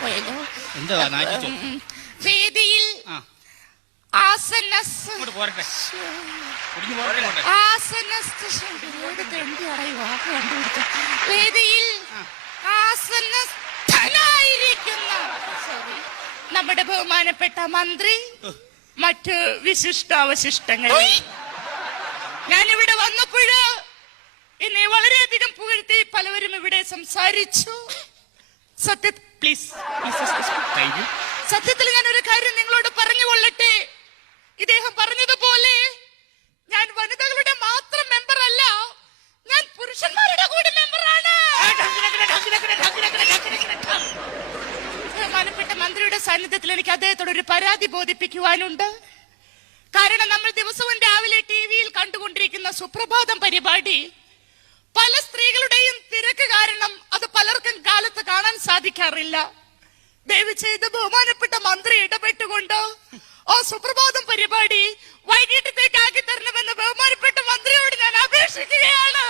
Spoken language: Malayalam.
പോയല്ലോ. എന്താ നാട്ടിച്ചോ? വേദിയിൽ വേദിയിൽ ആസന്നസ്ഥനായിരിക്കുന്ന നമ്മുടെ ബഹുമാനപ്പെട്ട മന്ത്രി, മറ്റ് വിശിഷ്ടാവശിഷ്ടങ്ങൾ, ഞാനിവിടെ വന്നപ്പോഴ് എന്നെ വളരെയധികം പുകഴ്ത്തി പലവരും ഇവിടെ സംസാരിച്ചു. സത്യത്തിൽ ഞാൻ ഒരു കാര്യം നിങ്ങളോട് പറഞ്ഞു കൊള്ളട്ടെ. ഇദ്ദേഹം പറഞ്ഞതുപോലെ ഞാൻ വനിതകളുടെ മാത്രം മെമ്പർ അല്ല, ഞാൻ പുരുഷന്മാരുടെ കൂടി മെമ്പറാണ്. ബഹുമാനപ്പെട്ട മന്ത്രിയുടെ സാന്നിധ്യത്തിൽ എനിക്ക് അദ്ദേഹത്തോട് ഒരു പരാതി ബോധിപ്പിക്കുവാനുണ്ട്. കാരണം നമ്മൾ ദിവസവും രാവിലെ ടിവിയിൽ കണ്ടുകൊണ്ടിരിക്കുന്ന സുപ്രഭാതം പരിപാടി പല സ്ത്രീകളുടെയും തിരക്ക് കാരണം അത് പലർക്കും കാലത്ത് കാണാൻ സാധിക്കാറില്ല. ദയവ് ചെയ്ത് ബഹുമാനപ്പെട്ട മന്ത്രി ഇടപെട്ടുകൊണ്ട് ആ സുപ്രഭാതം പരിപാടി വൈകിട്ടത്തേക്ക് ആക്കി തരണമെന്ന് ബഹുമാനപ്പെട്ട മന്ത്രിയോട് ഞാൻ അപേക്ഷിക്കുകയാണ്.